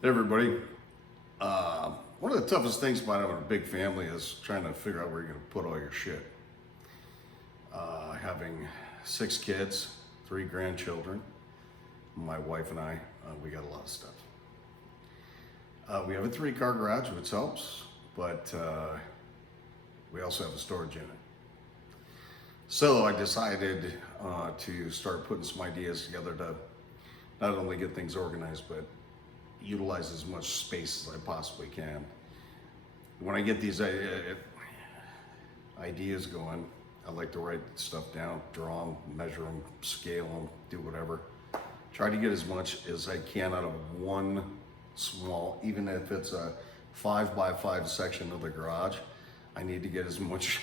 Hey everybody. One of the toughest things about having a big family is trying to figure out where you're going to put all your shit. Having 6 kids, 3 grandchildren, my wife and I, we got a lot of stuff. We have a 3-car garage, which helps, but we also have a storage unit. So I decided to start putting some ideas together to not only get things organized, but utilize as much space as I possibly can. When I get these ideas going, I like to write stuff down, draw them, measure them, scale them, do whatever. Try to get as much as I can out of one small, even if it's a 5x5 section of the garage, I need to get as much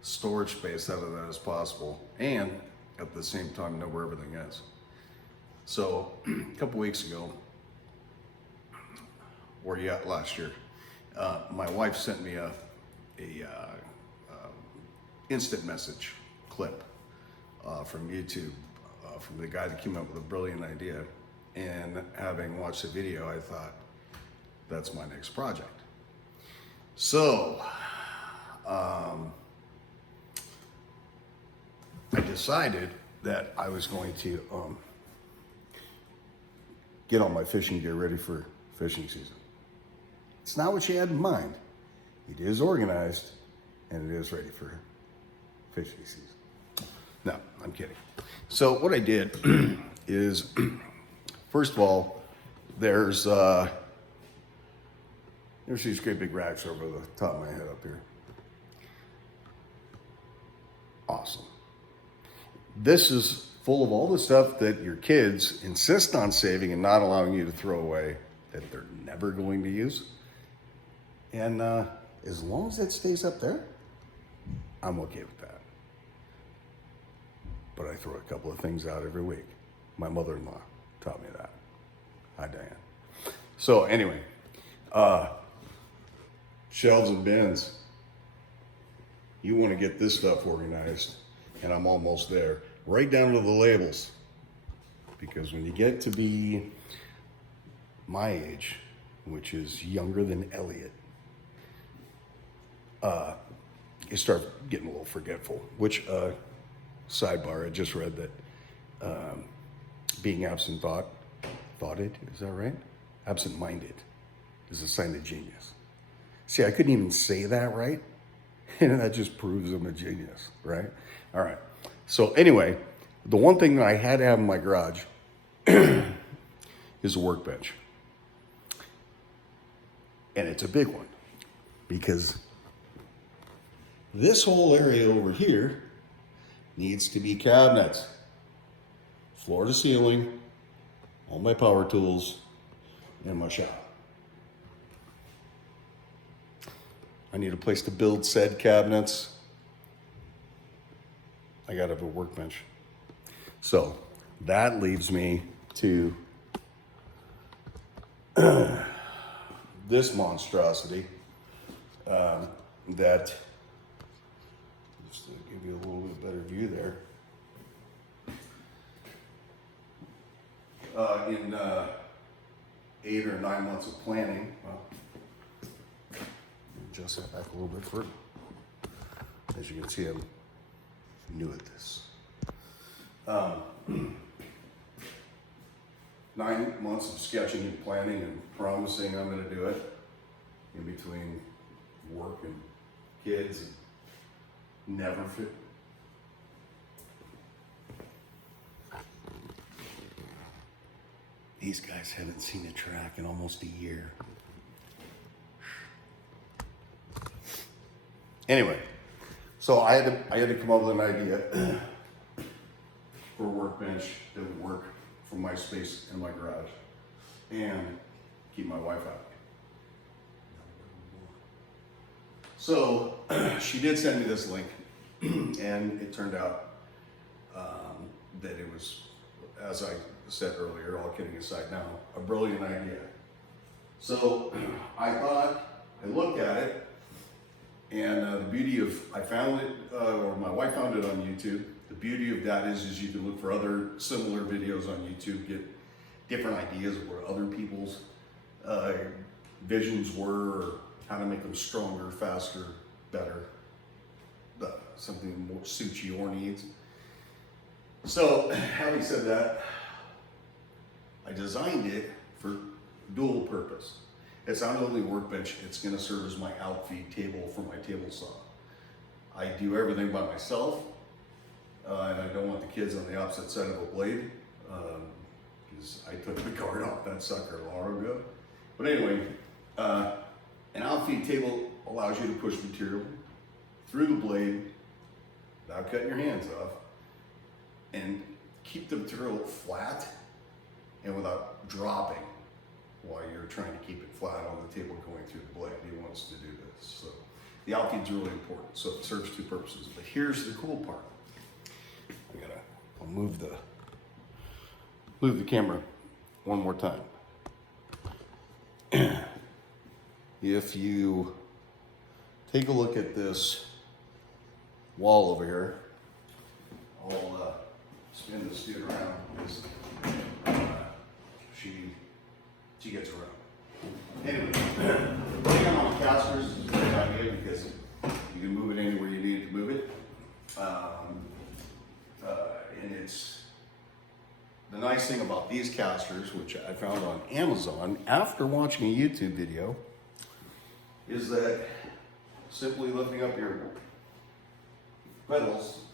storage space out of that as possible, and at the same time know where everything is. So a couple weeks ago, or last year, my wife sent me a instant message clip from YouTube from the guy that came up with a brilliant idea. And having watched the video, I thought, that's my next project. So I decided that I was going to get all my fishing gear ready for fishing season. It's not what she had in mind. It is organized and it is ready for fishing season. No, I'm kidding. So what I did is, first of all, there's these great big racks over the top of my head up here. Awesome. This is full of all the stuff that your kids insist on saving and not allowing you to throw away, that they're never going to use. And as long as it stays up there, I'm okay with that. But I throw a couple of things out every week. My mother-in-law taught me that. Hi, Diane. So anyway, shelves and bins. You want to get this stuff organized, and I'm almost there. Right down to the labels. Because when you get to be my age, which is younger than Elliot, you start getting a little forgetful, which, sidebar, I just read that being absent-thoughted, is that right? Absent-minded is a sign of genius. See, I couldn't even say that right, and that just proves I'm a genius, right? All right. So anyway, the one thing that I had to have in my garage is a workbench. And it's a big one, because this whole area over here needs to be cabinets. Floor to ceiling, all my power tools, and my shop. I need a place to build said cabinets. I gotta have a workbench. So that leaves me to this monstrosity that, just to give you a little bit better view there. In 8 or 9 months of planning, adjust that back a little bit further. As you can see, I'm new at this. 9 months of sketching and planning and promising I'm going to do it in between work and kids, and never fit. These guys haven't seen a track in almost a year. Anyway, so I had to come up with an idea for a workbench that would work for my space in my garage and keep my wife out. So she did send me this link, and it turned out that it was, as I said earlier, all kidding aside now, a brilliant idea. So I looked at it, and the beauty of, I found it, or my wife found it on YouTube. The beauty of that is you can look for other similar videos on YouTube, get different ideas of what other people's visions were, or how to make them stronger, faster, better, something that more suits your needs. So, having said that, I designed it for dual purpose. It's not only Workbench, it's going to serve as my outfeed table for my table saw. I do everything by myself, and I don't want the kids on the opposite side of a blade, because I took the guard off that sucker a while ago. But anyway, an outfeed table allows you to push material through the blade without cutting your hands off, and keep the material flat and without dropping while you're trying to keep it flat on the table going through the blade. He wants to do this. So the outfeed's really important. So it serves two purposes. But here's the cool part. I'll move the camera one more time. If you take a look at this wall over here, I'll spin this dude around because she gets around. Anyway, putting it on casters is a great idea because you can move it anywhere you need to move it. And it's the nice thing about these casters, which I found on Amazon after watching a YouTube video, is that simply lifting up your pedals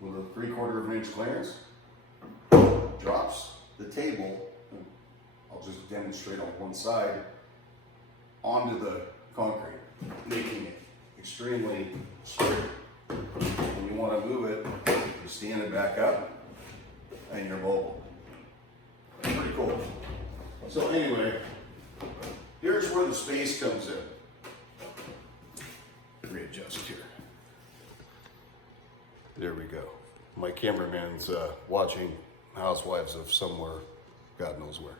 with a 3/4 of an inch clearance drops the table. I'll just demonstrate on one side onto the concrete, making it extremely straight. When you want to move it, you stand it back up and you're mobile. Pretty cool. So anyway, here's where the space comes in. Readjust here. There we go. My cameraman's watching Housewives of somewhere, God knows where.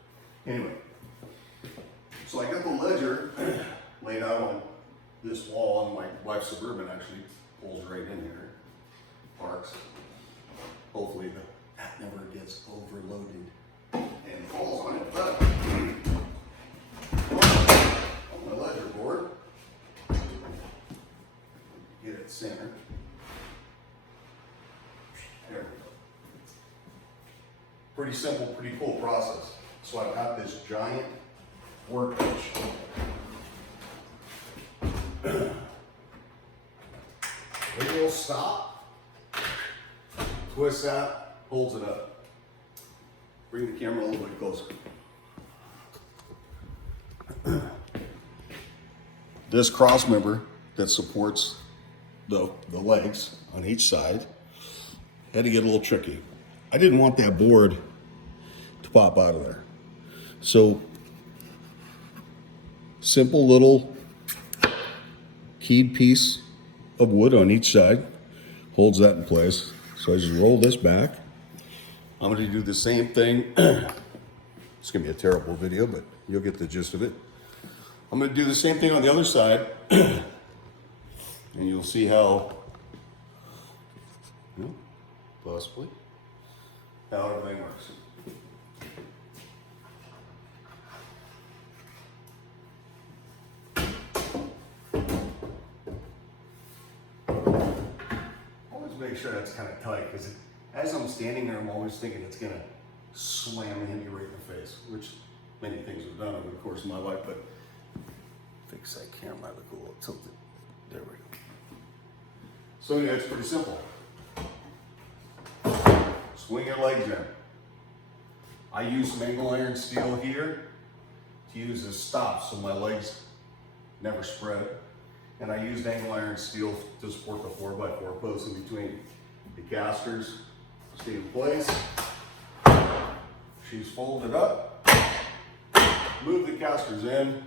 Anyway, so I got the ledger laid out on this wall, and my wife's Suburban actually pulls right in here, parks. Hopefully that never gets overloaded and falls on it. But on the ledger board, get it centered. There we go. Pretty simple, pretty cool process. So I've got this giant workbench. It will stop, twist that, holds it up. Bring the camera a little bit closer. This cross member that supports the legs on each side had to get a little tricky. I didn't want that board to pop out of there. So, simple little keyed piece of wood on each side holds that in place. So I just roll this back. I'm going to do the same thing. It's going to be a terrible video, but you'll get the gist of it. I'm going to do the same thing on the other side, and you'll see how, possibly, how everything works. Make sure that's kind of tight, because as I'm standing there, I'm always thinking it's going to slam into you right in the face, which many things have done over the course of my life, but fix that camera, look a little tilted. There we go. So yeah, it's pretty simple. Swing your legs in. I use some angle iron steel here to use as stops so my legs never spread. And I used angle iron steel to support the 4x4 posts in between the casters. Stay in place. She's folded up. Move the casters in.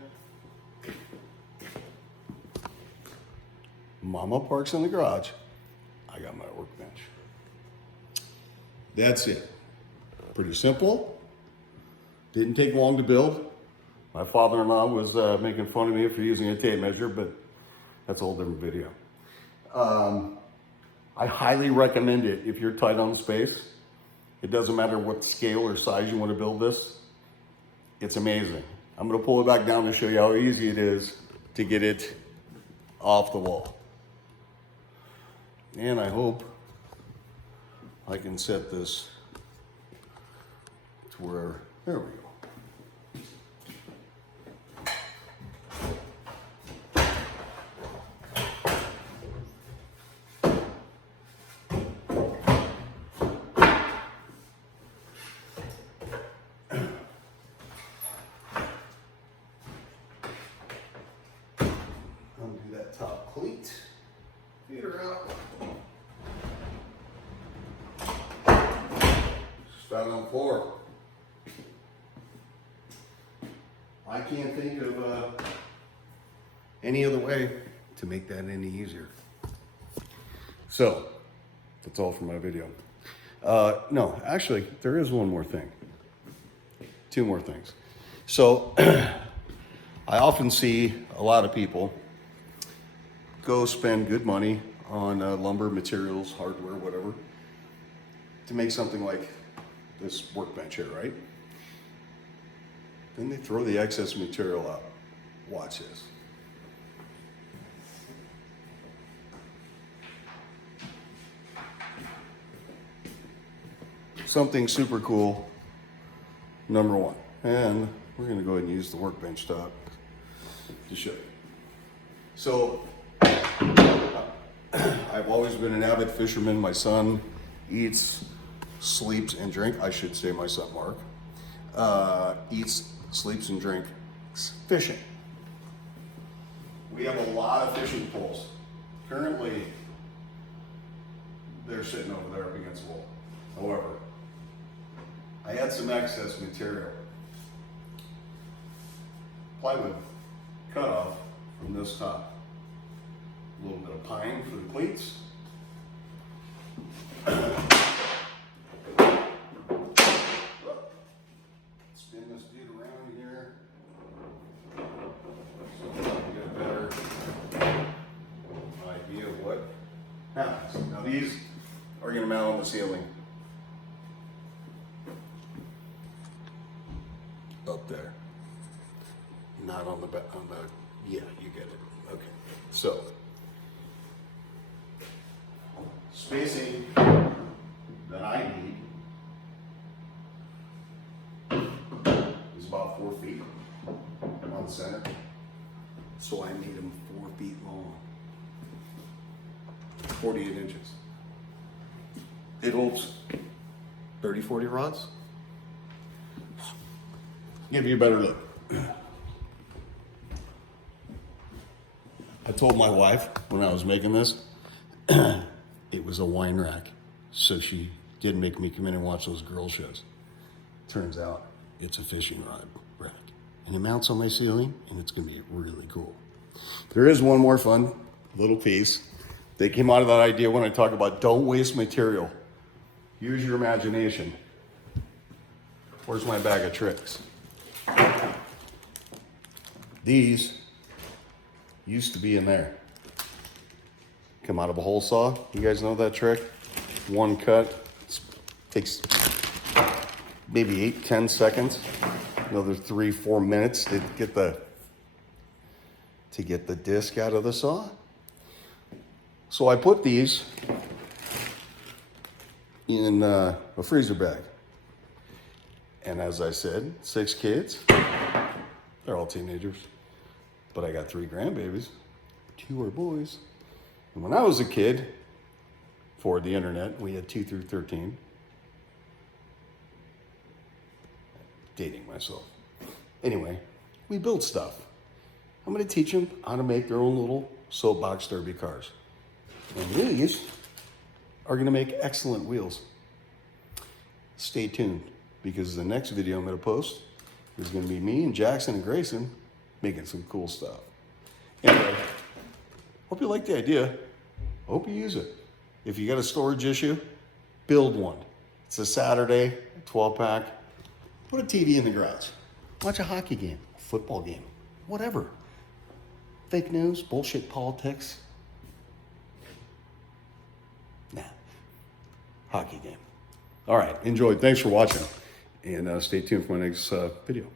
Mama parks in the garage. I got my workbench. That's it. Pretty simple. Didn't take long to build. My father-in-law was making fun of me for using a tape measure, but that's a whole different video. I highly recommend it if you're tight on space. It doesn't matter what scale or size you want to build this. It's amazing. I'm gonna pull it back down to show you how easy it is to get it off the wall. And I hope I can set this to where, there we go. Undo that top cleat, feet are out. Stand on the floor. I can't think of any other way to make that any easier. So, that's all for my video. No, actually, there is one more thing. Two more things. So, I often see a lot of people go spend good money on lumber, materials, hardware, whatever, to make something like this workbench here, right? Then they throw the excess material out. Watch this. Something super cool, number one. And we're gonna go ahead and use the workbench top to show you. So, I've always been an avid fisherman. My son eats, sleeps, and drinks. I should say my son Mark eats, sleeps, and drinks fishing. We have a lot of fishing poles. Currently, they're sitting over there up against the wall. However, I had some excess material. Plywood cut off from this top. A little bit of pine for the cleats. Spin this dude around here so we can get a better idea of what happens. Now these are going to mount on the ceiling up there, not on the back. Yeah, you get it. Okay, so spacing that I need is about 4 feet on the center. So I made them 4 feet long, 48 inches. It holds 30, 40 rods. Give you a better look. I told my wife when I was making this, it was a wine rack, so she didn't make me come in and watch those girl shows. Turns out it's a fishing rod rack, and it mounts on my ceiling, and it's gonna be really cool. There is one more fun little piece that came out of that idea when I talk about don't waste material. Use your imagination. Where's my bag of tricks? These used to be in there. Come out of a hole saw. You guys know that trick? One cut. Takes maybe 8-10 seconds. Another 3-4 minutes to get the disc out of the saw. So I put these in a freezer bag. And as I said, 6 kids. They're all teenagers. But I got 3 grandbabies. 2 are boys. And when I was a kid, for the internet, we had 2 through 13. Dating myself. Anyway, we build stuff. I'm going to teach them how to make their own little soapbox derby cars. And these are going to make excellent wheels. Stay tuned, because the next video I'm going to post is going to be me and Jackson and Grayson making some cool stuff. Anyway, hope you like the idea. Hope you use it. If you got a storage issue, build one. It's a Saturday, 12-pack. Put a TV in the garage. Watch a hockey game, a football game, whatever. Fake news, bullshit politics. Nah. Hockey game. All right, enjoy. Thanks for watching. And stay tuned for my next video.